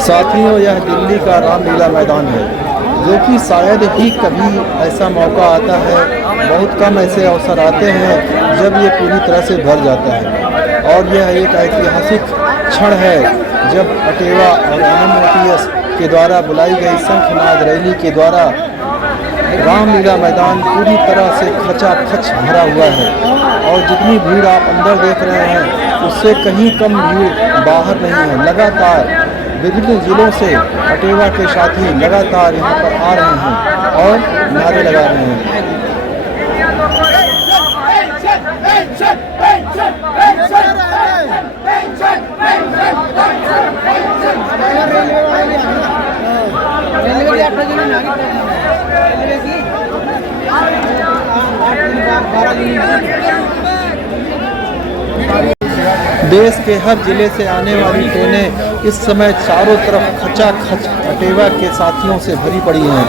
साथियों, यह दिल्ली का रामलीला मैदान है, जो कि शायद ही कभी ऐसा मौका आता है, बहुत कम ऐसे अवसर आते हैं जब ये पूरी तरह से भर जाता है। और यह एक ऐतिहासिक क्षण है जब अटेवा और NMOTS के द्वारा बुलाई गई शंखनाद रैली के द्वारा रामलीला मैदान पूरी तरह से खचाखच भरा हुआ है। और जितनी भीड़ आप अंदर देख रहे हैं उससे कहीं कम भीड़ बाहर नहीं है। लगातार विभिन्न जिलों से अटेवा के साथी लगातार यहाँ पर आ रहे हैं और नारे लगा रहे हैं। देश के हर जिले से आने वाली ट्रेनें इस समय चारों तरफ खचाखच अटेवा के साथियों से भरी पड़ी हैं।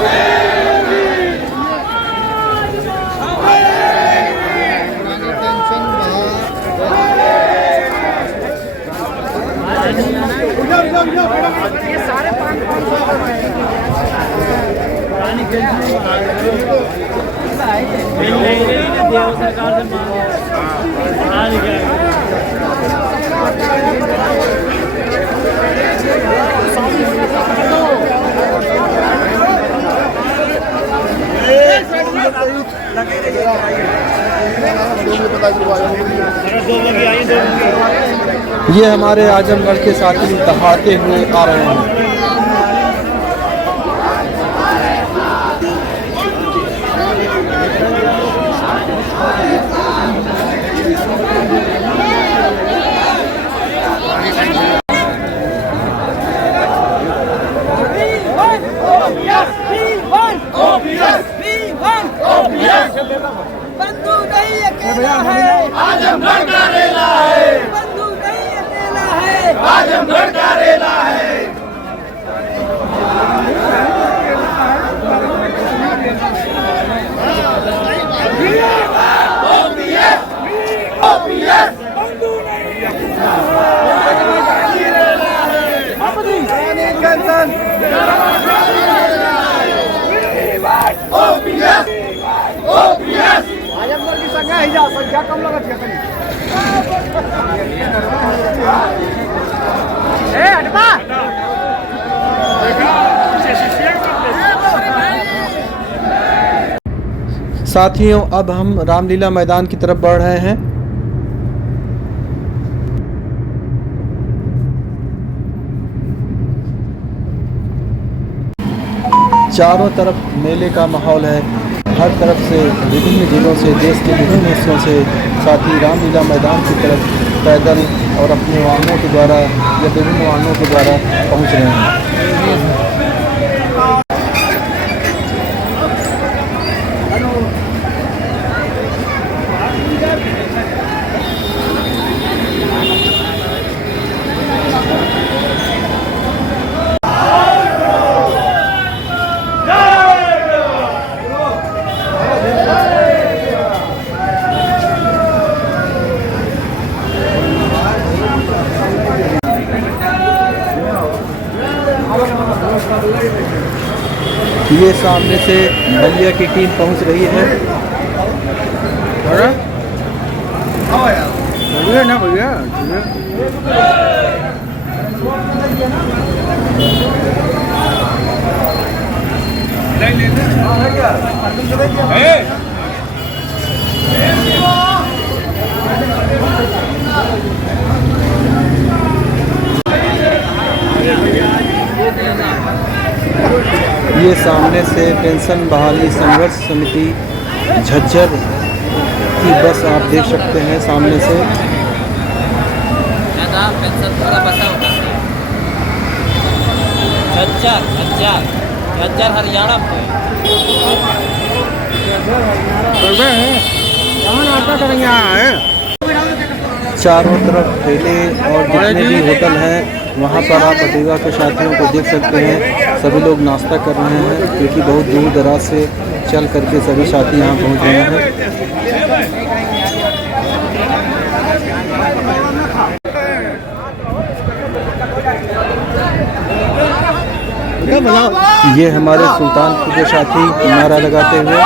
ये हमारे आजमगढ़ के साथी दहाड़ते हुए आ रहे हैं। बंधु नहीं अकेला है, आजमगढ़ का रेला है। बंधु नहीं अकेला है, आजमगढ़ का रेला है। बंधु नहीं आजमगढ़ की संख्या कम लगत है। साथियों, अब हम रामलीला मैदान की तरफ बढ़ रहे हैं। चारों तरफ मेले का माहौल है। हर तरफ से विभिन्न जिलों से, देश के विभिन्न हिस्सों से साथी रामलीला मैदान की तरफ पैदल और अपने वाहनों के द्वारा या विभिन्न वाहनों के द्वारा पहुंच रहे हैं। ये सामने से बलिया की टीम पहुंच रही है। भैया ना भैया ये सामने से पेंशन बहाली संघर्ष समिति झज्जर की बस आप देख सकते हैं सामने से। झज्जर हरियाणा चारों तरफ ठेले और जितने भी होटल हैं वहाँ पर आप अटेवा के साथियों को देख सकते हैं। सभी लोग नाश्ता कर रहे हैं क्योंकि बहुत दूर दराज से चल करके सभी साथी यहाँ पहुँच गए हैं। ये हमारे सुल्तानपुर के साथी नारा लगाते हुए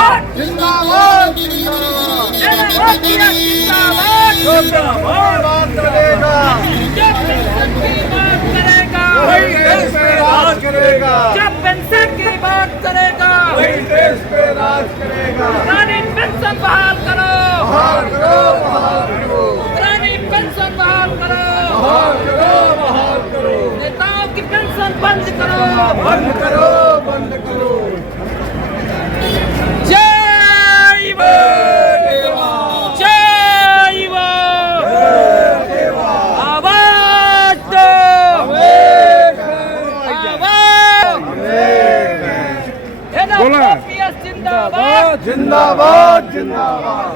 जब पेंशन की बात करेगा वही देश पे राज करेगा। पुरानी पेंशन बहाल करो, बहाल करो, बहाल करो। पुरानी पेंशन बहाल करो, बहाल करो, बहाल करो। नेताओं की पेंशन बंद करो, बंद करो, बंद करो। जय देवा, जय देवा। आवाज दो, जिंदाबाद, जिंदाबाद, जिंदाबाद।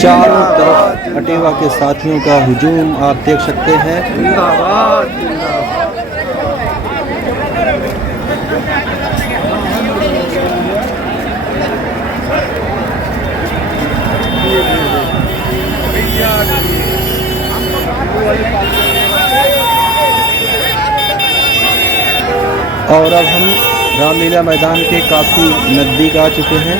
चारों तरफ अटेवा के साथियों का हुजूम आप देख सकते हैं। जिंदाबाद, जिंदाबाद। और अब हम रामलीला मैदान के काफ़ी नज़दीक आ चुके हैं।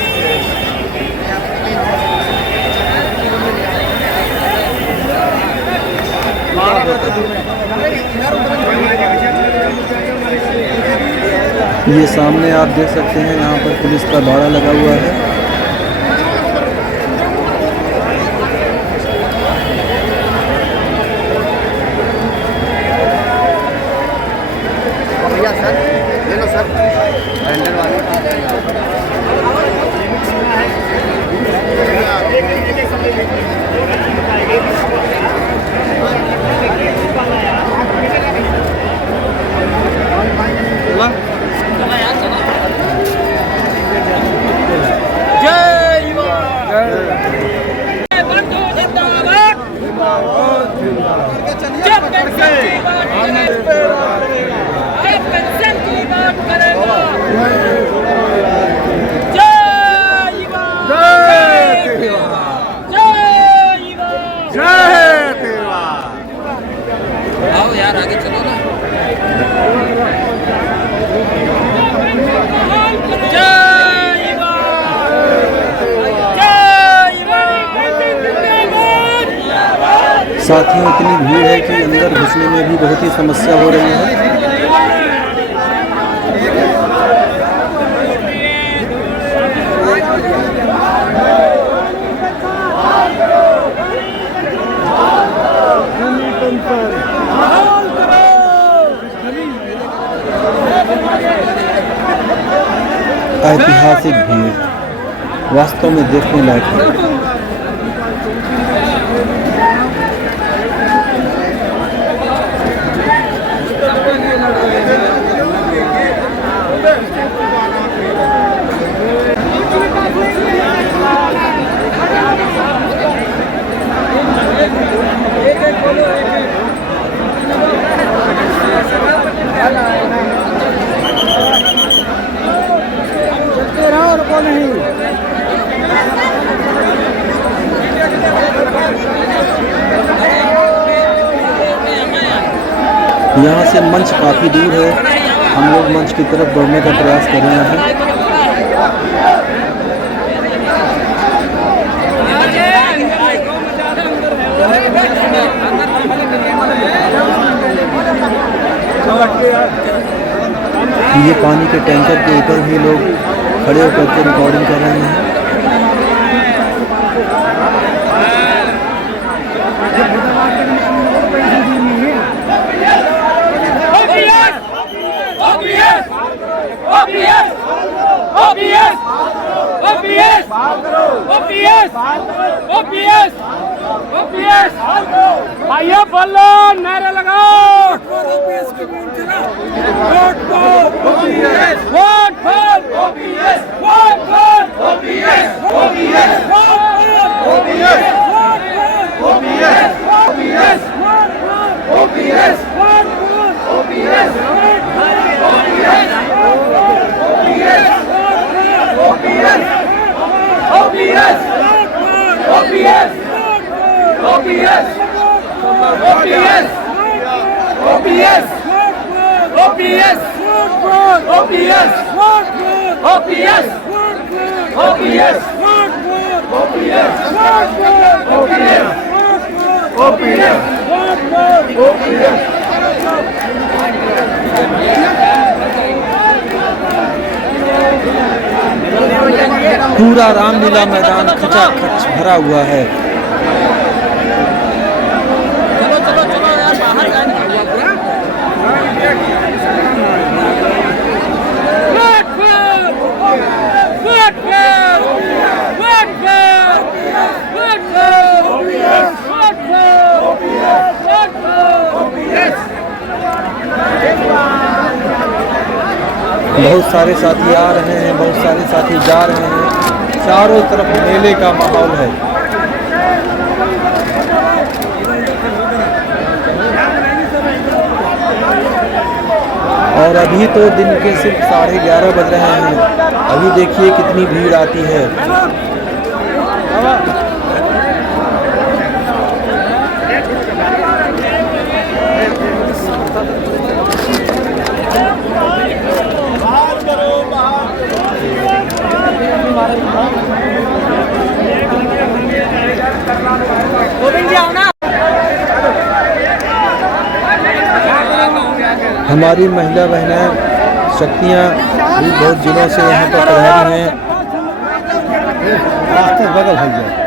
ये सामने आप देख सकते हैं, यहाँ पर पुलिस का बाड़ा लगा हुआ है। साथियों, इतनी भीड़ है कि अंदर घुसने में भी बहुत ही समस्या हो रही है। ऐतिहासिक भीड़ वास्तव में देखने लायक है। यहाँ से मंच काफ़ी दूर है। हम लोग मंच की तरफ दौड़ने का प्रयास कर रहे हैं। ये पानी के टैंकर के ऊपर भी लोग खड़े होकर के रिकॉर्डिंग कर रहे हैं। भैया बोलो, नारे लगाओ। ओपीएस की vote for OPS, vote for OPS, vote for OPS, OPS, vote for OPS, vote for OPS, OPS, vote for OPS, vote for OPS, OPS, OPS, OPS, OPS, OPS, OPS, OPS, OPS, OPS OPS OPS OPS पूरा रामलीला मैदान खचाखच भरा हुआ है। चलो चलो चलो यार बाहर जाने बहुत सारे साथी आ रहे हैं, बहुत सारे साथी जा रहे हैं। चारों तरफ मेले का माहौल है। और अभी तो दिन के सिर्फ 11:30 बज रहे हैं। अभी देखिए कितनी भीड़ आती है। हमारी महिला बहनें शक्तियाँ भी बहुत दिनों से यहाँ पर तैयारी हैं। बगल हो जाए।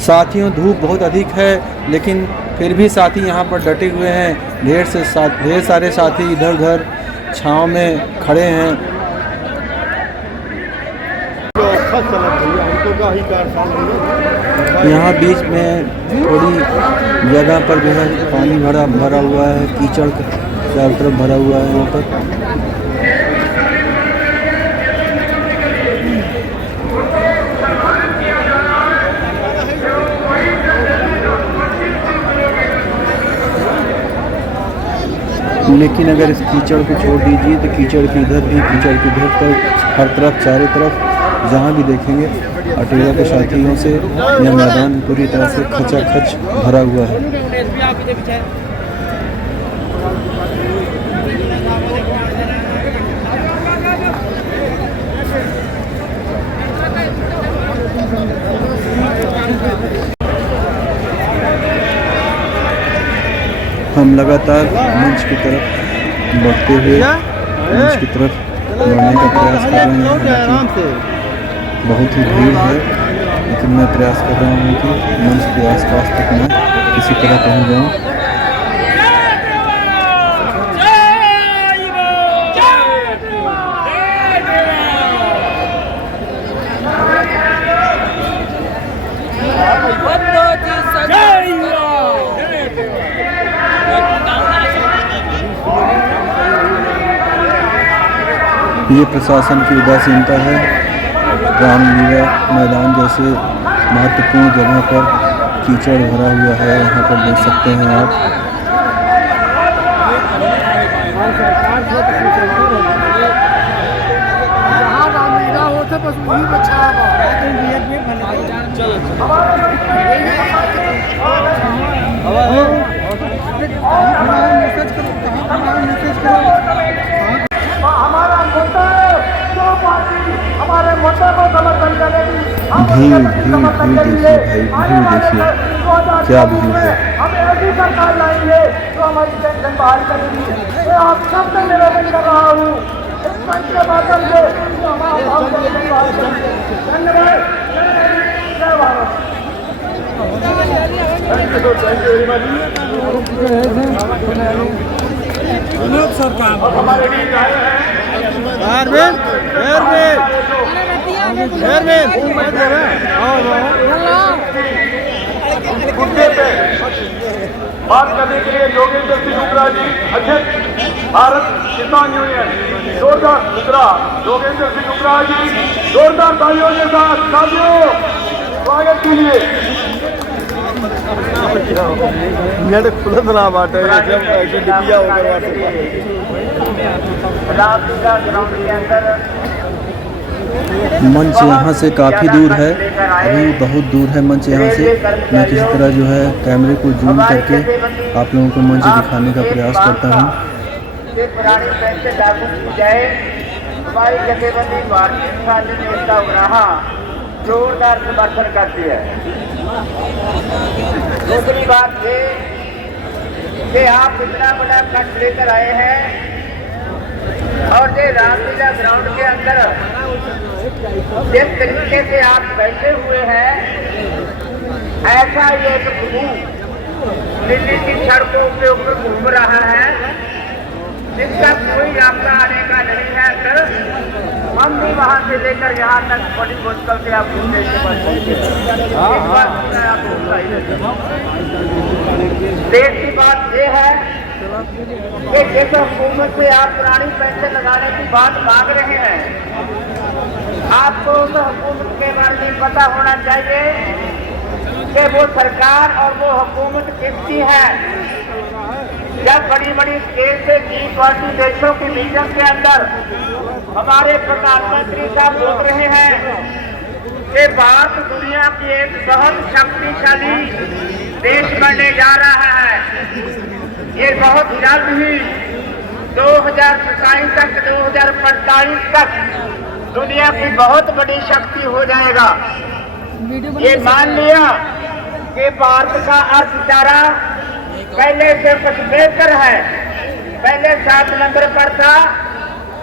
साथियों धूप बहुत अधिक है, लेकिन फिर भी साथी यहाँ पर डटे हुए हैं। ढेर सारे साथी इधर उधर छांव में खड़े हैं। यहाँ बीच में थोड़ी जगह पर जो है पानी भरा हुआ है, कीचड़ चारों तरफ भरा हुआ है यहाँ पर। लेकिन अगर इस कीचड़ को छोड़ दीजिए तो कीचड़ की इधर भी, कीचड़ की इधर तक, हर तरफ चारों तरफ जहाँ भी देखेंगे अटेरा के साथियों से यह मैदान पूरी तरह से खचाखच भरा हुआ है। हम लगातार मंच की तरफ बढ़ते हुए मंच की तरफ बढ़ने का प्रयास कर रहे हैं। बहुत ही भीड़ है, लेकिन मैं प्रयास कर रहा हूँ कि मंच के आसपास तक मैं किसी तरह पहुँच जाऊँ। ये प्रशासन की उदासीनता है। रामलीला मैदान जैसे महत्वपूर्ण जगह पर कीचड़ भरा हुआ है, यहाँ पर देख सकते हैं आप। रामलीला होता बस वही बचा भीड़ देखिए भाई, भीड़ देखिए क्या भीड़ है। हम ऐसी सरकार लाएंगे जो हमारी टेंशन बाहर करेगी। मैं आप सबसे निवेदन कर रहा हूँ इस मंच के माध्यम से धन्यवाद। जय भारत। सरकार हमारे मुद्दे पे बात करने के लिए योगेंद्र सिंह नुकरा जी, अध्यक्ष भारत किसान यूनियन, जोरदार नुकरा योगेंद्र सिंह नुकरा जी, जोरदार तालियों के साथ साथियों स्वागत के लिए। खुला बना बात है जब ऐसे डिबिया होकर ग्राउंड के अंदर मंच यहाँ से काफ़ी दूर है, अभी बहुत दूर है मंच यहाँ से। मैं किसी तरह जो है कैमरे को जूम करके आप लोगों को मंच दिखाने का प्रयास करता हूँ। ये पुरानी पेंशन लागू की जाए, हमारी जथेबंदी भारतीय किसान यूनियन का उगराहा जोरदार समर्थन करती है। दूसरी बात ये कि आप इतना बड़ा कट लेकर आए हैं और ये रामलीला ग्राउंड के अंदर जिस तरीके से आप बैठे हुए हैं, ऐसा ये दिल्ली की सड़कों के ऊपर घूम रहा है जिसका कोई आपका आने का नहीं है। सर हम भी वहां से लेकर यहाँ तक बड़ी मुश्किल से आप घूमने के बाद देश की बात ये है कि जिस हुकूमत से आप पुरानी पेंशन लगाने की बात मांग रहे हैं, आपको उस हुकूमत के बारे में पता होना चाहिए कि वो सरकार और वो हुकूमत किसकी है। जब बड़ी बड़ी देश से G20 देशों की मीटिंग के अंदर हमारे प्रधानमंत्री साहब बोल रहे हैं कि भारत दुनिया की एक बहुत शक्तिशाली देश बनने जा रहा है, ये बहुत जल्द ही 2027 तक 2045 तक दुनिया की बहुत बड़ी शक्ति हो जाएगा। ये मान लिया कि भारत का अर्थचारा पहले से कुछ बेहतर है, पहले 7 नंबर पर था,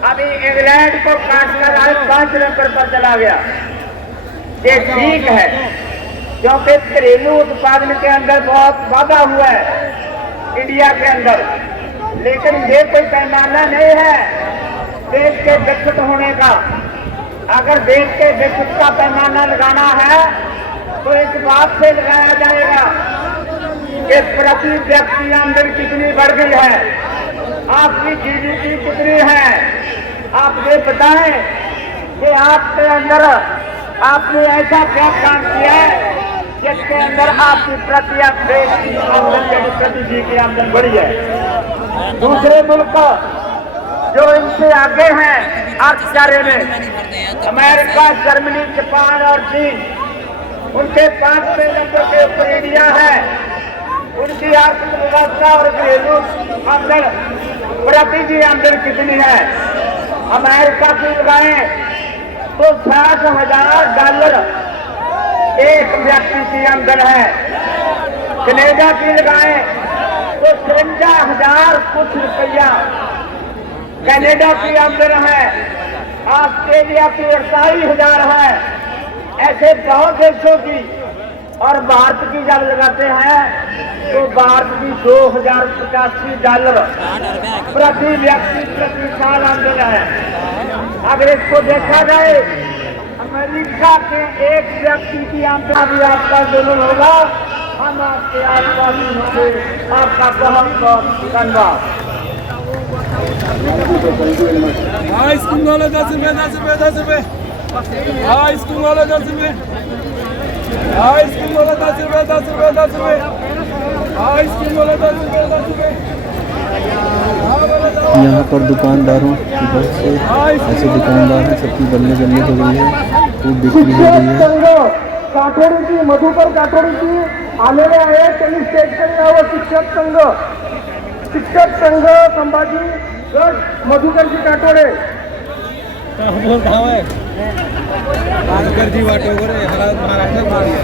अभी इंग्लैंड को काट कर आज 5 नंबर पर चला गया। ये ठीक है क्योंकि घरेलू उत्पादन के अंदर बहुत वाधा हुआ है इंडिया के अंदर, लेकिन ये कोई पैमाना नहीं है देश के विकसित होने का। अगर देश के विकसित का पैमाना लगाना है तो इस बात से लगाया जाएगा कि प्रति व्यक्ति आमदनी कितनी बढ़ गई है, आपकी GDP कितनी है। आप ये बताएं कि आपके अंदर आपने ऐसा क्या काम किया है जिसके अंदर आपकी प्रति जी की आमदनी बढ़ी है। दूसरे मुल्क जो इनसे आगे हैं अर्थचारे में, अमेरिका, जर्मनी, जापान और चीन, उनके 5वें नंबर के ऊपर इंडिया है। उनकी आर्थिक व्यवस्था और घरेलू आमदन प्रति की आमदनी कितनी है। अमेरिका की लगाएं तो $60,000 एक व्यक्ति की आमदन है। कनाडा की लगाएं तो 53,000 कुछ रुपया कनाडा की आमदन है। ऑस्ट्रेलिया की 48,000 है। ऐसे बहुत देशों की, और भारत की जब लगाते हैं तो भारत की $2,085 प्रति व्यक्ति प्रति साल आमदन है। अगर इसको देखा जाए अमेरिका के एक व्यक्ति की आमदनी भी आपका जुल्म होगा। हम आपके आसपास होंगे। आपका बहुत बहुत धन्यवाद। स्कूल वाले 10 रुपए 10 रुपए 10 रुपए। स्कूल वाले 10 रुपए। स्कूल वाले 10 रुपए 10 रुपए 10 रुपए। स्कूल वाले 10 रुपए 10 रुपए। यहाँ पर दुकानदारों की बहुत से ऐसे दुकानदार हैं, सबकी बल्ले बल्ले हो गई है, खूब बिक्री हो रही है। काठोड़ी की मधुकर काठोड़ी की आलेले आहे त्यांनी स्टेज केलं नाव शिक्षक संघ संभाजी गट मधुकरजी काठोडे मधुकरजी वाटेवर महाराष्ट्र मराठी।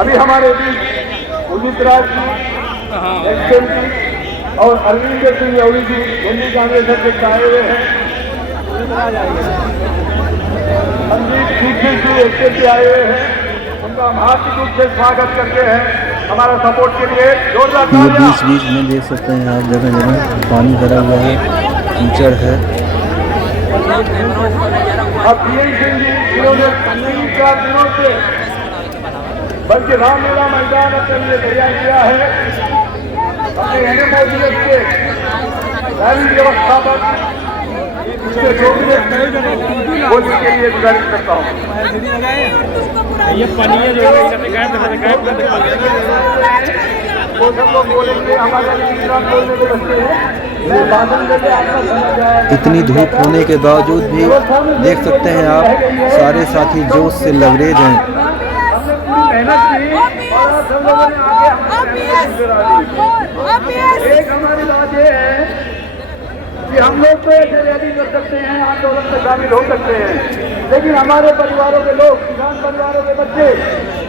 अभी हमारे बीच उदित राज जी एक्सएमपी और अरविंद सिंह यौरी जी दिल्ली कांग्रेस अध्यक्ष आए हुए हैं। संजीव सीखी जी एक्सएमपी आए हुए हैं, उनका हम हार्दिक रूप से स्वागत करते हैं हमारा सपोर्ट के लिए। जोरदार ये बीच बीच में देख सकते हैं आप, जगह जगह पानी भरा हुआ है। कीचड़ है। अब पीएम सिंह जी जिन्होंने 3-4 दिनों से बल्कि रामलीला मैदान अपने लिए तैयार किया है, अपने एनएमओडीएस के रैली व्यवस्थापक इसके 2 मिनट बोलने के लिए गुजारिश करता हूँ। ये पनिया जो है गायब वो सब लोग बोलेंगे, हमारे बोलने को बचते हैं। मैं भाषण देके आपका समझ जाए। इतनी धूप होने के बावजूद भी देख सकते हैं आप, सारे साथी जोश से लबरेज हैं। मेहनत की और सब लोगों ने आगे एक हमारी बात ये है कि हम लोग तो ऐसे रैली कर सकते हैं, आंदोलन में शामिल हो सकते हैं, लेकिन हमारे परिवारों के लोग, किसान परिवारों के बच्चे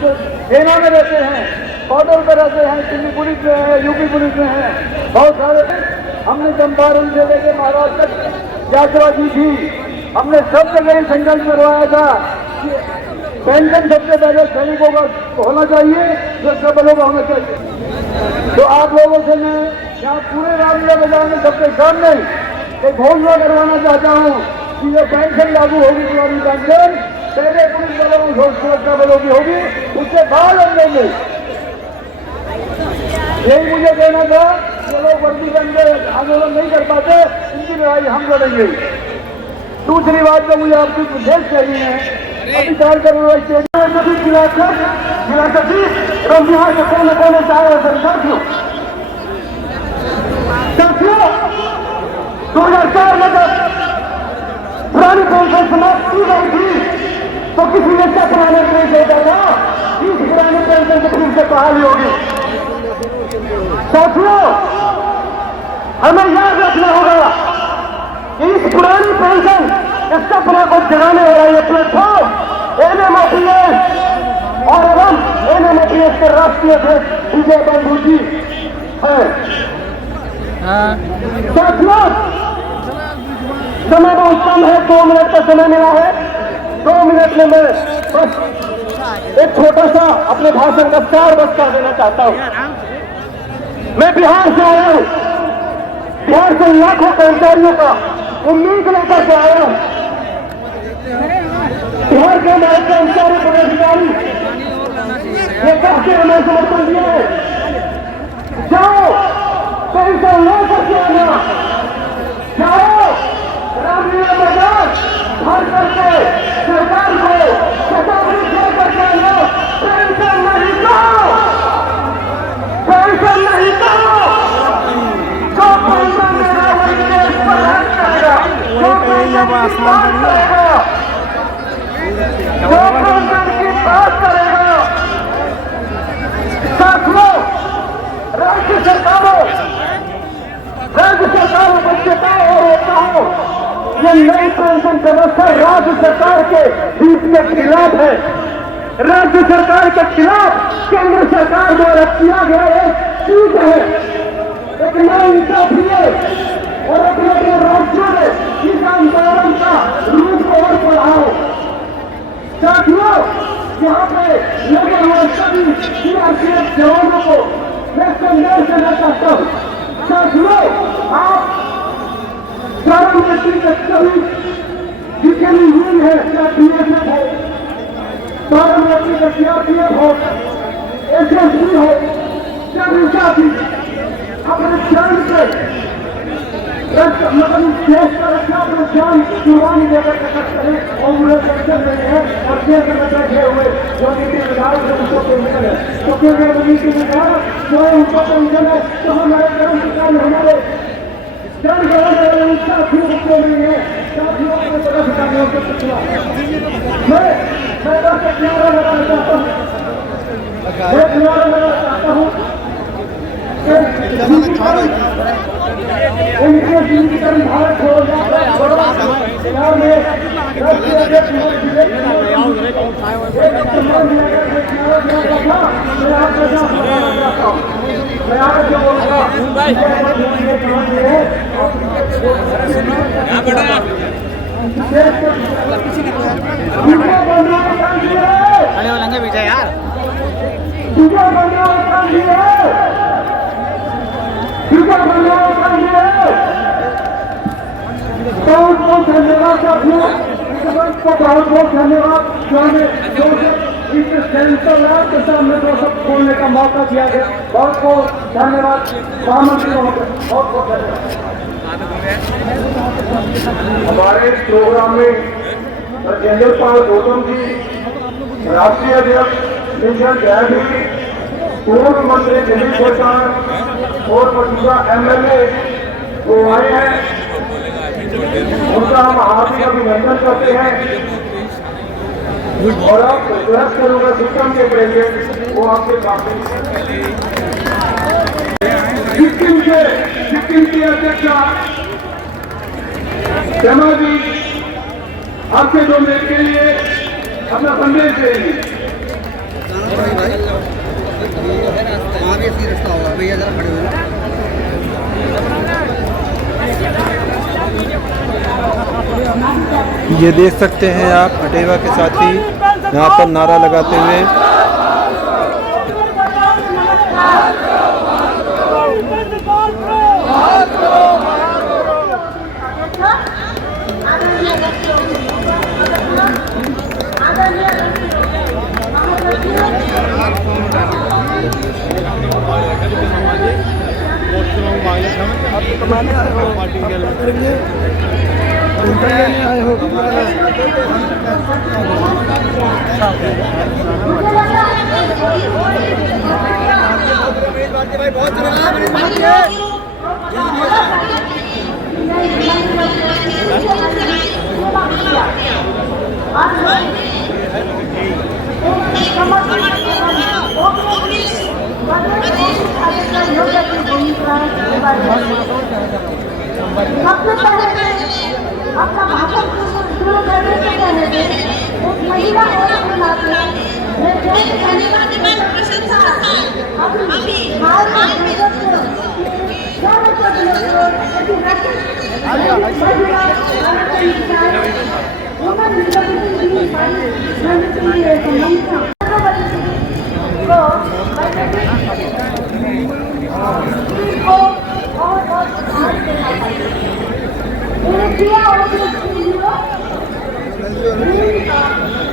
जो सेना में रहते हैं, बॉर्डर पर रहते हैं, दिल्ली पुलिस में है, यूपी पुलिस में है, बहुत सारे। हमने चंपारण से लेकर महाराष्ट्र तक यात्रा की थी। हमने सब जगह संघर्ष करवाया था कि पेंशन सबसे पहले सैनिकों का होना चाहिए, सुरक्षा बलों का होना चाहिए। तो आप लोगों से मैं यहाँ पूरे रामलीला मैदान में सबके सामने एक घोषणा करवाना चाहता हूँ कि ये पेंशन लागू होगी, पुरानी पेंशन पहले पुलिस बलों सुरक्षा बलों की होगी, उसके बाद हम देंगे। यही मुझे कहना था। जो लोग वर्दी बन के आंदोलन नहीं कर पाते, इनकी लड़ाई हम लड़ेंगे। दूसरी बात जो मुझे आपकी विशेष कहनी है, अधिकार साथियों 2004 में जब पुरानी पेंशन समाप्त की गई थी तो किसी ने क्या पुराने नहीं देता था, इस पुरानी पेंशन से फिर से बहाली होगी। साथियों, हमें याद रखना होगा कि इस पुरानी पेंशन इस सपने को जगाने वाला ये प्लेटफॉर्म एनएमओपीएस और हम एनएमओपीएस के राष्ट्रीय अध्यक्ष विजय बंधु जी है। साथियों, समय बहुत कम है, 2 मिनट का समय मिला है। 2 मिनट में मैं बस एक छोटा सा अपने भाषण का सार बस कर देना चाहता हूँ। मैं बिहार से आया हूँ, बिहार से लाखों कर्मचारियों का उम्मीद लेकर के आया हूँ। बिहार के हमारे कर्मचारी पदाधिकारी ये कहते हमें समर्थन दिया है, जाओ पेंशन लेकर के आना, जाओ रामलीला मैदान भर करके सरकार को चेतावनी देकर के आना, पेंशन नहीं दो, पेंशन नहीं दो। जो पेंशन मेरा वही देश पर हक करेगा, जो पेंशन की बात करेगा, जो पेंशन की बात करेगा। साथियों, राज्य सरकारों को चेताओ और होता हो, ये नई पेंशन व्यवस्था राज्य सरकार के हित के खिलाफ है। राज्य सरकार के खिलाफ केंद्र सरकार द्वारा किया गया एक चीज है, एक नई इंसाफियत और अपने अपने राज्यों में इस आंदोलन का रूप और बढ़ाओ। साथियों, यहाँ पे लगे हुए सभी सीआरपीएफ जवानों को मैं संदेश देना चाहता हूँ। साथियों, आप प्रधानमंत्री के सभी जितनी हुई है, चाहे बीएसएफ हो, प्रधानमंत्री का सीआरपीएफ हो, एसएसबी हो, सभी साथी अपने जान से मतलब देश का रक्षा अपने जान कुर्बानी देकर के करें और उन्हें पेंशन देने हैं। और केंद्र में बैठे हुए जो नीति विधायक है उनको पेंशन है, तो केंद्र में नीति विधायक जो है उनको पेंशन है, तो हमारे कर्मचारी हमारे जन गणना वाले साथियों को नहीं है। साथियों को पदाधिकारियों को पूछना, मैं बस एक नारा लगाना चाहता हूँ, उनके जीवन भारत हो बिहार में राष्ट्रीय अध्यक्ष मैं आज जो बोलूँगा विजय यार बहुत धन्यवाद साथियों, को बहुत बहुत धन्यवाद जो हमें इस सेंट्रल के सामने को सब खोलने का मौका दिया गया। बहुत बहुत धन्यवाद महामंत्री महोदय, बहुत बहुत धन्यवाद। हमारे प्रोग्राम में राजेंद्र पाल गौतम जी, राष्ट्रीय अध्यक्ष मिशन जयवीर, पूर्व मंत्री दिलीप प्रसाद और मौजूदा MLA वो आए हैं, उनका हम हार्दिक अभिनंदन करते हैं। और अब ट्रस्ट करूंगा सिक्किम के प्रेसिडेंट वो आपके सामने सिक्किम की अध्यक्षा जमा जी आपके 2 मिनट के लिए अपना संदेश देंगे। वहाँ भी ऐसी रास्ता होगा भैया, जरा खड़े हो। ये देख सकते हैं आप अटेवा के साथी यहाँ पर नारा लगाते हुए। सबसे पहले अपना भाषण शुरू करने से पहले एक महिला होने के नाते मैं देश धन्यवाद प्रशंसा अभी भारत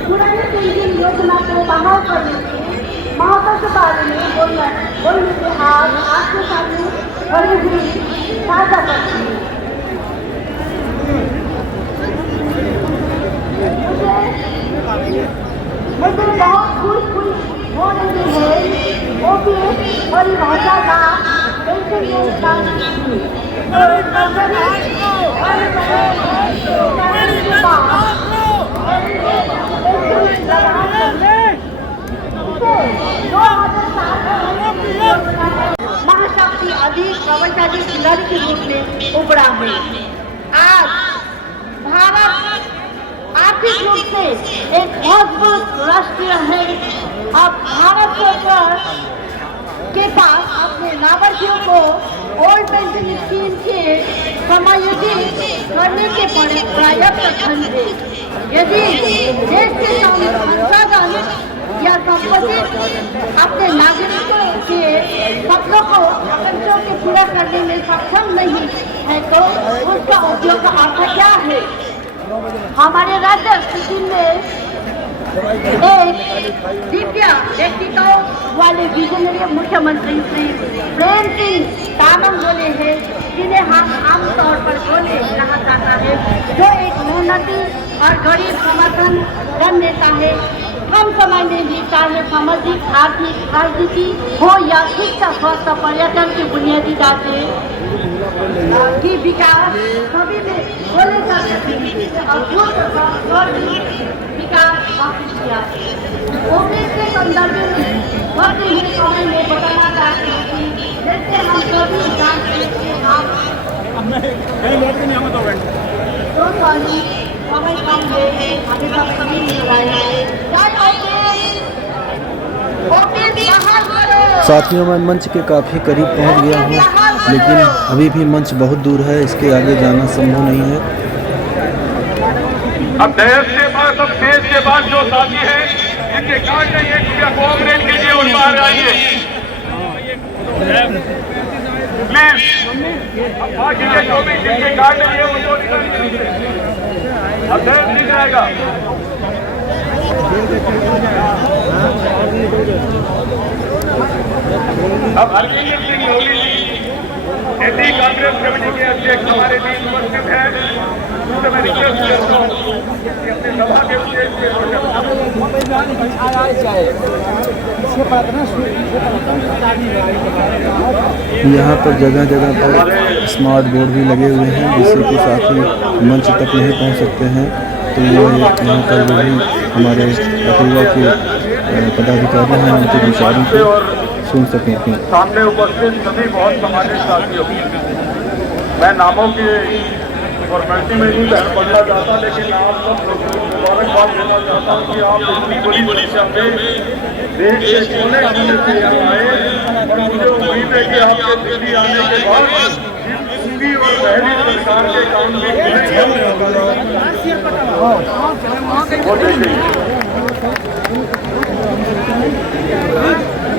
पुरानी पेंशन योजना को बहाल करने के महत्व के बारे में बोलने के हाथ आपके सामने बड़ी हुई साझा करती हूँ। मुझे बहुत खुश हो रही है वो भी परिभाषा का पेंशन योजना महाशक्ति अधिक प्रबलशाली खिलाड़ी के रूप में उभरा है। आज भारत आर्थिक रूप से एक मजबूत राष्ट्र है। अब भारत सरकार के पास अपने लाभार्थियों को ओल्ड पेंशन स्कीम के समायोजित करने के पर्याप्त धन है। यदि देश के संसाधन या संपत्ति अपने नागरिकों के सपनों को आकांक्षाओं के पूरा करने में सक्षम नहीं है तो उसका उपयोग का अर्थ क्या है। हमारे राज्य सिक्किम में एक दिव्य व्यक्तित्व वाले विजनरी मुख्यमंत्री श्री प्रेम सिंह तामंग बोले हैं, जिन्हें हम आमतौर पर बोले कहा जाता है, जो एक उन्नति और गरीब समर्थन नेता है। कम समय में भी चाहे सामाजिक आर्थिक राजनीति हो या शिक्षा स्वास्थ्य पर्यटन के बुनियादी ढांचे की विकास सभी में बोले जाते हैं और विकास हासिल किया। ओपीएस के संदर्भ में बढ़ते हुए समय में बताना चाहते हैं कि जैसे हम सभी जानते हैं आप तो समय कम है, हमें सब सभी मिल रहे हैं। साथियों, मैं मंच के काफ़ी करीब पहुंच गया हूं, लेकिन अभी भी मंच बहुत दूर है, इसके आगे जाना संभव नहीं है। अब देश के बाद जो साथी हैं इनके कार्ड नहीं है, कोऑपरेट कीजिए और बाहर आइए। प्लीज बाकी के जो भी जिनके कार्ड नहीं है उनको अध्ययन नहीं जाएगा। अब हरकिंदर सिंह लोधी जी एटी कांग्रेस कमेटी के अध्यक्ष हमारे बीच उपस्थित हैं, उनसे मैं रिक्वेस्ट करता हूँ कि अपनी सभा के उद्देश्य से यहाँ पर जगह जगह पर स्मार्ट बोर्ड भी लगे हुए हैं जिससे कि साथी मंच तक नहीं पहुँच सकते हैं। तो ये यहाँ पर जो भी हमारे कटेवा के पदाधिकारी हैं उनके विचारों को सुन सकें। सामने उपस्थित सभी बहुत सम्मानित साथियों, मैं नामों की फॉर्मेलिटी में नहीं बढ़ना चाहता, लेकिन आप सब लोगों को मुबारकबाद देना चाहता हूँ कि आप इतनी बड़ी संख्या में देश के कोने कोने से यहाँ आए और मुझे उम्मीद है कि आपके दिल्ली आने के बाद दूसरी और पहली सरकार के काम में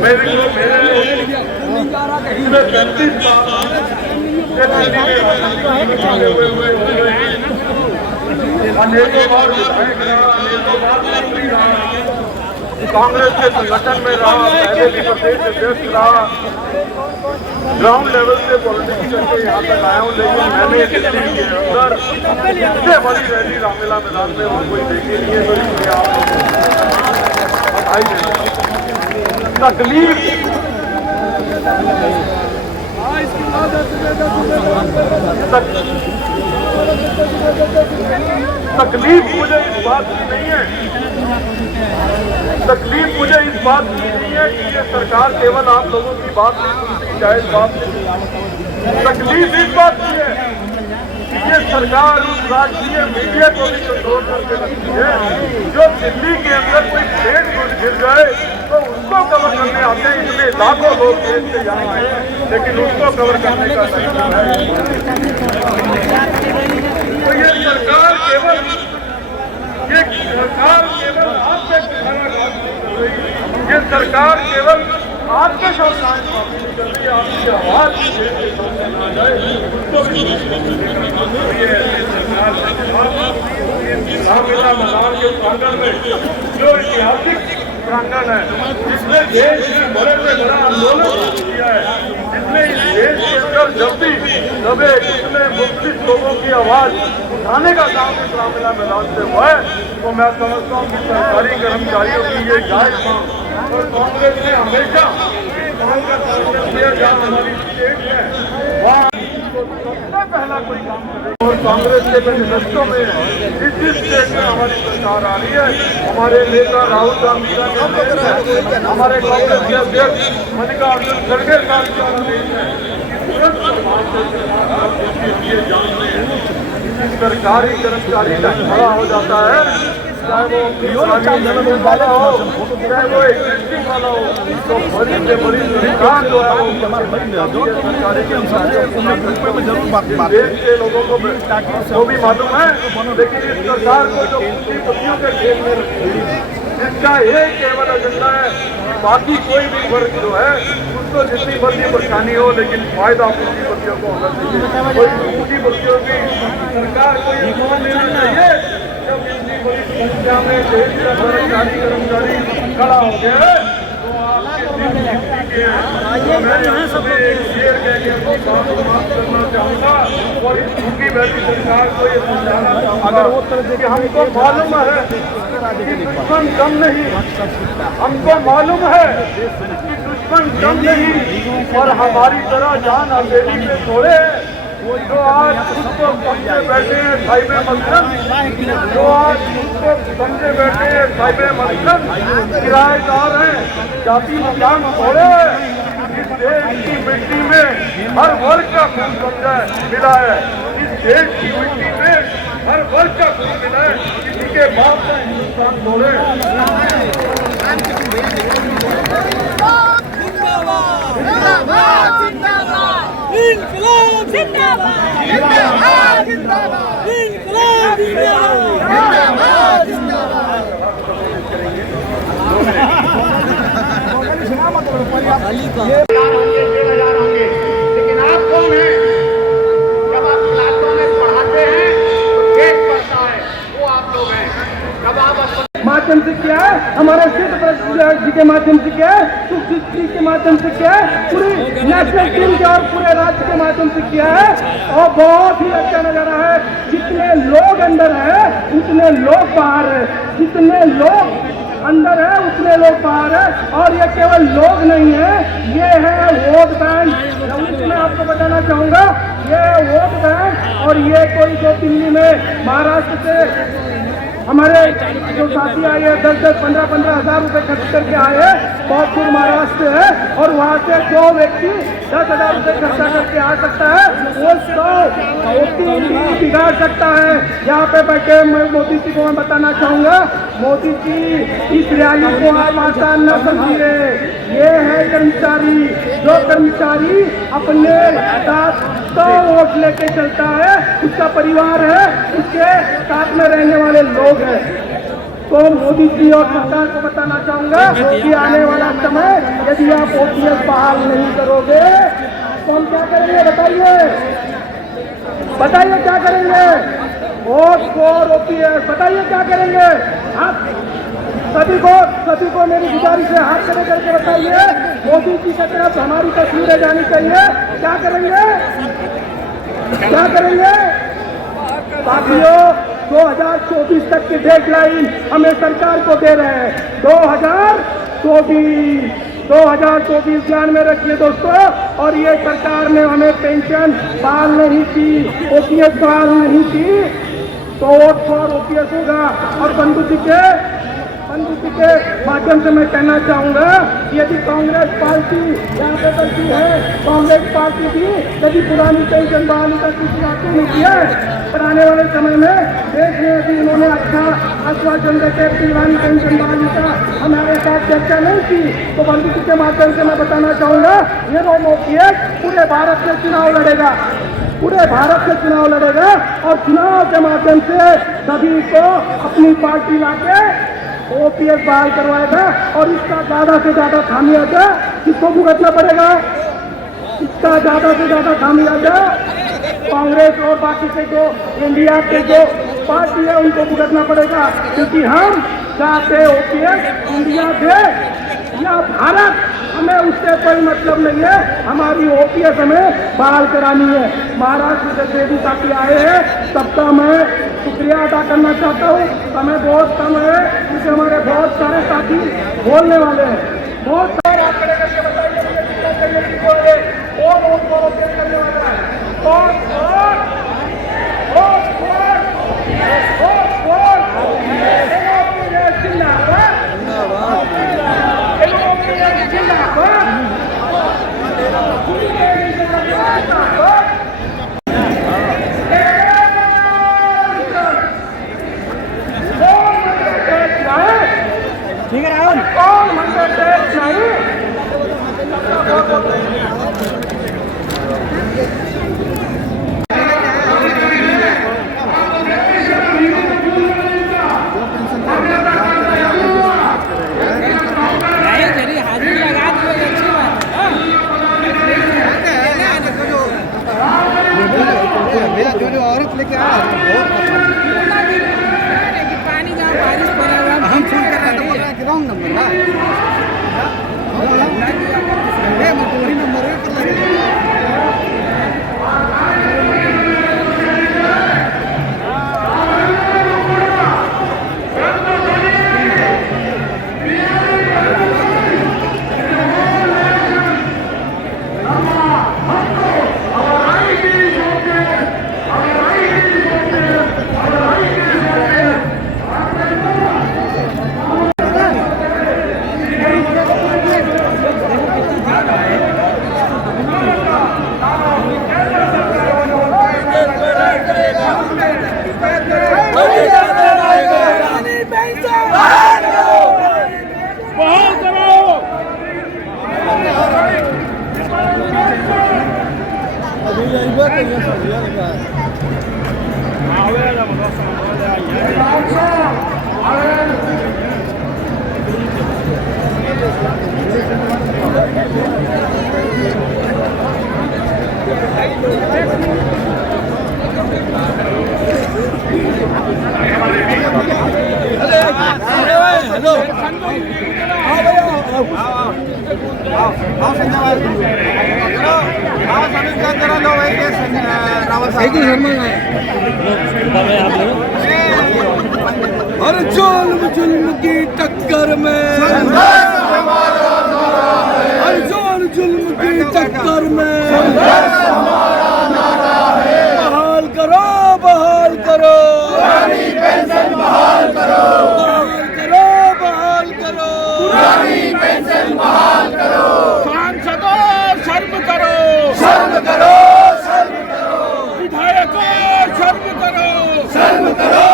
मेरे 35 कांग्रेस के संगठन में रहा, पहले भी प्रदेश अध्यक्ष रहा, ग्राउंड लेवल से पॉलिटिक्स करके यहाँ तक आया हूँ। लेकिन मैंने दिल्ली के अंदर सबसे बड़ी रैली रामलीला मैदान में वहाँ कोई देखी नहीं है, तो इसलिए आप तकलीफ मुझे इस बात की नहीं है, तकलीफ मुझे इस बात की नहीं है कि ये सरकार केवल आप लोगों की बात नहीं सुनती, जायज बात नहीं। तकलीफ इस बात की है कि ये सरकार उस राष्ट्रीय मीडिया को भी कंट्रोल करके रखती है। जो दिल्ली के अंदर कोई प्लेन गिर जाए तो उसको कवर करने आते हैं, इसलिए लाखों लोग देश से यहाँ आए हैं, लेकिन उसको कवर करने का नहीं है। तो ये सरकार केवल आपके ये सरकार केवल आपके साथ कर रही है, आपकी आवाज रामलीला मैदान के प्रांगण में जो ऐतिहासिक प्रांगण है, जिसने देश की बड़े से बड़ा आंदोलन किया है, जिसने इस देश के अंदर जब भी दबे जिसने मुख्तलिफ लोगों की आवाज उठाने का काम इस रामलीला मैदान से हुआ है, तो मैं समझता हूँ कि सरकारी कर्मचारियों की ये जायज मांग और कांग्रेस ने हमेशा जहाँ हमारी स्टेट है वहाँ सबसे पहला कोई काम करे। और कांग्रेस के मैनिफेस्टो में जिस स्टेट में हमारी सरकार आ रही है, हमारे नेता राहुल गांधी का हमारे कांग्रेस के अध्यक्ष मल्लिकार्जुन खड़गे साहब का आदेश है सरकारी कर्मचारी का खड़ा हो जाता है, चाहे वो वाला हो चाहे वो एग्जिस्टिंग वाला हो, तो बड़ी से बड़ी सरकार जो है वो सरकारी देश के लोगों को वो भी मालूम है। लेकिन इस सरकार को जो पूंजीपतियों के खेल में इसका एक केवल एजेंडा है कि बाकी कोई भी वर्ग जो है उसको जितनी बड़ी परेशानी हो, लेकिन फायदा पूंजीपतियों को होना चाहिए। कोई पूंजीपतियों की सरकार को ये मान लेना चाहिए जब इतनी बड़ी संख्या में देश का कर्मचारी खड़ा हो गया है, तो आपके शेर कह के अपनी बात समाप्त करना चाहूँगा और इस भूखी बैठी सरकार को ये समझाना चाहूँगा कि हमको मालूम है कि दुश्मन कम नहीं, हमको मालूम है कि दुश्मन कम नहीं और हमारी तरह जान हथेली पे थोड़े जो आज उसको समझे बैठे हैं साहिब मसलन, जो आज उसको समझे बैठे हैं साहिब मसलन किराएदार हैं, जाति मकान थोड़े इस देश की मिट्टी में हर वर्ग का खून समझा मिला है, इस देश की मिट्टी में हर वर्ग का खून मिला है, किसी के बाप का हिंदुस्तान थोड़े। इंकलाब जिंदाबाद जिंदाबाद जिंदाबाद इंकलाब जिंदाबाद जिंदाबाद लेकिन आप माध्यम से किया है, हमारे सिद्ध जी के माध्यम से किया है, सुखजीत जी के माध्यम से किया है, पूरी नेशनल टीम के और पूरे राज्य के माध्यम से किया है। और बहुत ही अच्छा नजारा है, जितने लोग अंदर है उतने लोग बाहर है, जितने लोग अंदर है उतने लोग बाहर है। और ये केवल लोग नहीं है, ये है वोट बैंक। मैं आपको बताना चाहूंगा, ये वोट बैंक। और ये कोई जो दिल्ली में महाराष्ट्र से हमारे जो साथी आए हैं 10-10, 15-15 हजार रुपए खर्च करके आए हैं, बहुत दूर महाराष्ट्र है, और वहाँ से जो व्यक्ति 10,000 रुपए खर्चा करके आ सकता है वो 100 बिगाड़ सकता है। यहाँ पे बैठे मैं मोदी जी को मैं बताना चाहूंगा, मोदी जी इस रैली को आप आसान न समझिए। ये है कर्मचारी, जो कर्मचारी अपने साथ 100 वोट लेके चलता है, उसका परिवार है, उसके साथ में रहने वाले लोग हैं। तो मोदी जी और सरकार को बताना चाहूंगा कि आने वाला समय यदि आप ओपीएस बहाल नहीं करोगे तो हम क्या करेंगे, बताइए क्या करेंगे। वोट फॉर ओपीएस, बताइए क्या करेंगे आप। सभी को मेरी गुजारिश है, हाथ खड़े करके बताइए, मोदी जी की तरफ हमारी तस्वीरें जानी चाहिए। क्या करेंगे, क्या करेंगे साथियों। 2024 तक की डेडलाइन हमें सरकार को दे रहे हैं, 2024 ध्यान में रखिए दोस्तों। और ये सरकार ने हमें पेंशन बहाल नहीं की, ओपीएस बहाल नहीं की, तो वोट फॉर ओपीएस होगा। और बंधु के माध्यम से मैं कहना चाहूंगा, यदि कांग्रेस पार्टी यहाँ पे करती है, कांग्रेस पार्टी भी यदि पुरानी पेंशन बहाली का कुछ नहीं किया पर आने वाले समय में देश में यदि उन्होंने अच्छा आश्वासन देते पुरानी पेंशन बहाली का हमारे साथ चर्चा नहीं की, तो बंधु के माध्यम से मैं बताना चाहूंगा, ये ओपीएस पूरे भारत में चुनाव लड़ेगा, पूरे भारत से चुनाव लड़ेगा। और चुनाव के माध्यम से सभी को अपनी पार्टी लाके ओपीएस बहाल करवाएगा। और इसका ज्यादा से ज्यादा खामियाजा किसको भुगतना पड़ेगा, इसका ज्यादा से ज्यादा खामियाजा कांग्रेस और बाकी के जो इंडिया के जो पार्टी है उनको भुगतना पड़ेगा। क्योंकि हम चाहते ओपीएस इंडिया दे या भारत, हमें उससे कोई मतलब नहीं है, हमारी ओपीएस हमें बहाल करानी है। महाराष्ट्र से जो साथी आए हैं सबका मैं शुक्रिया अदा करना चाहता हूँ। समय बहुत कम है क्योंकि हमारे बहुत सारे साथी बोलने वाले हैं, बहुत सारे आप खड़े करके बताइए कौन करने वाला है, ठीक है राहुल, कौन मंदिर देश नहीं। मेरा जो औरत लेके आया पानी जहाँ बारिश पड़ा हुआ हम फोन कर रहे हैं, रॉन्ग नंबर हर जुल्म जुल्म की टक्कर में, हर जुल्म की टक्कर में बहाल करो, बहाल करो, पुरानी पेंशन बहाल करो, बहाल करो, बहाल करो, पुरानी पेंशन बहाल करो। सांसदों शर्म करो, शर्म करो, शर्म करो, विधायकों शर्म करो, शर्म करो,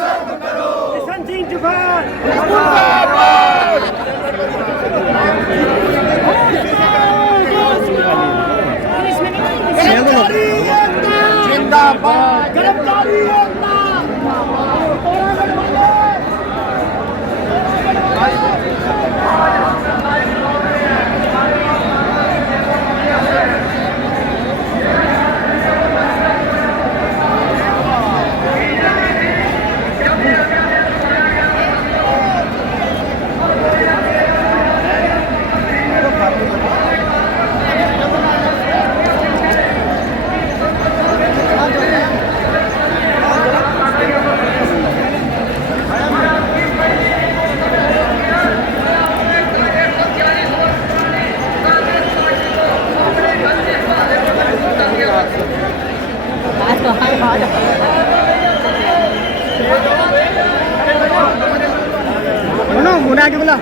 शर्म करो। किशन सिंह जुफार मुर्दाबाद, जिंदाबाद, गिरफ्तारी मुना के बोला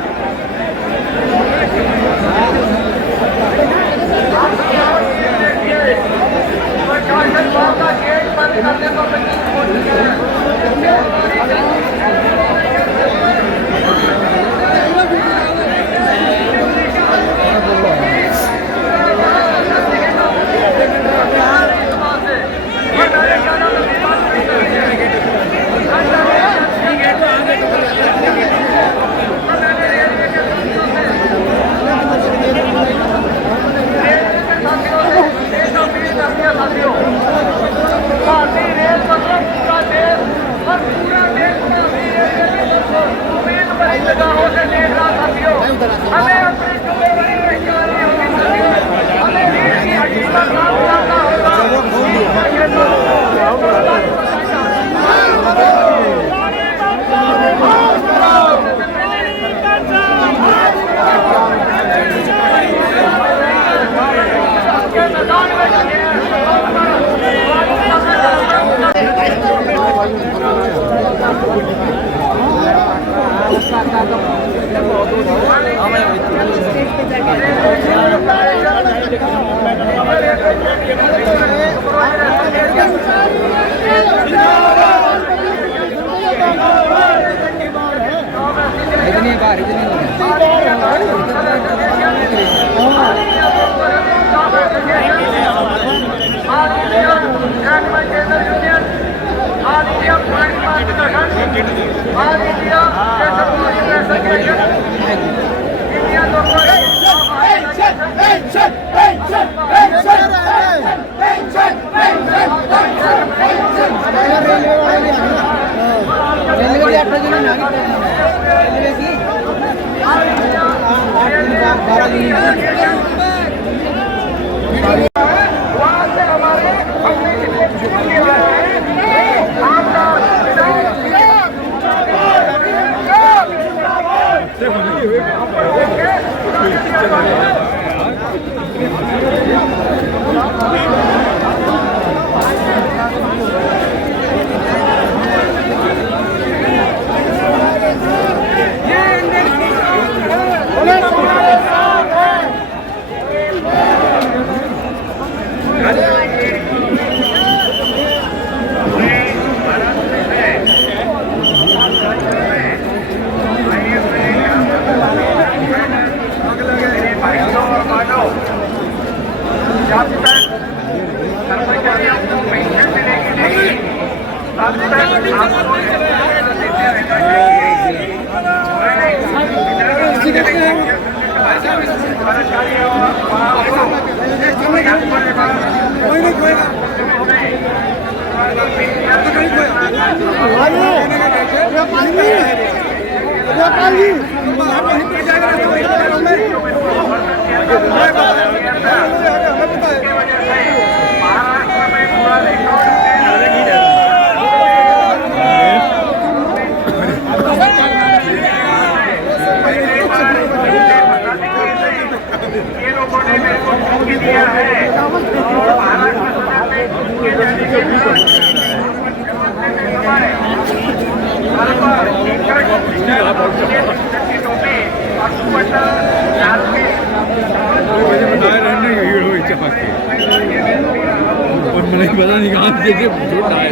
नहीं पता नहीं कहाँ से झूठ आए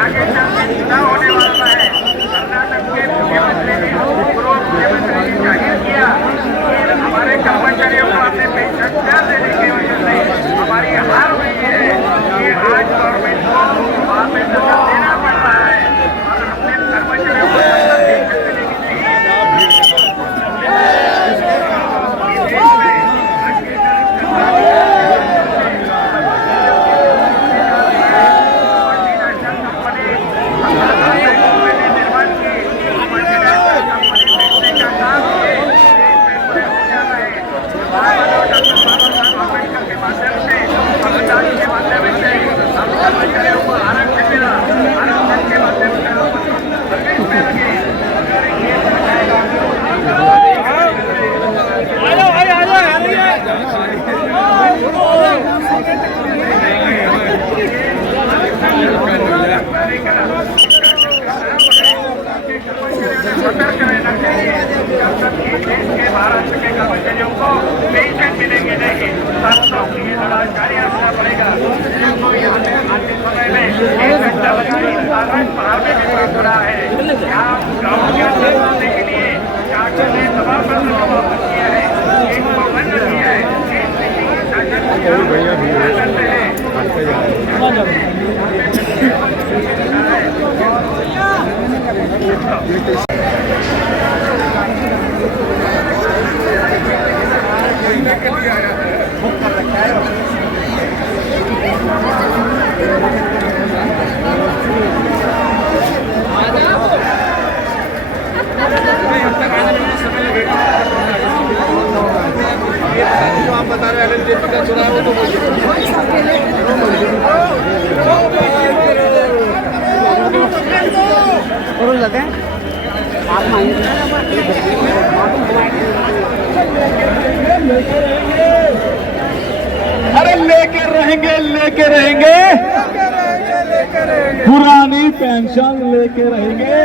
आगे चलकर न होने वाला है। कर्नाटक के मुख्यमंत्री ने पूर्व मुख्यमंत्री ने जाहिर किया कि हमारे कर्मचारियों को अपने पेंशन न देने की वजह से हमारी हार हुई है कि आज गवर्नमेंट को वहाँ पे पैसा देना पड़ रहा है और अपने कर्मचारियों को पेंशन देने की महाराष्ट्र के कर्मचारियों को पेंशन मिलेगी नहीं। सबको ये लड़ाई जारी रखना पड़ेगा। यहाँ पे आते समय में 1 घंटा लगाई बाहर में भी बात हो रहा है। यहाँ गाँव के अंदर रहने के लिए शासन ने सभा पर वापस किया है, एक को बंद किया है। आप बता रहे LNJP का चुनाव हो तो अरे लेके रहेंगे पुरानी पेंशन लेके रहेंगे।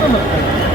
Gracias.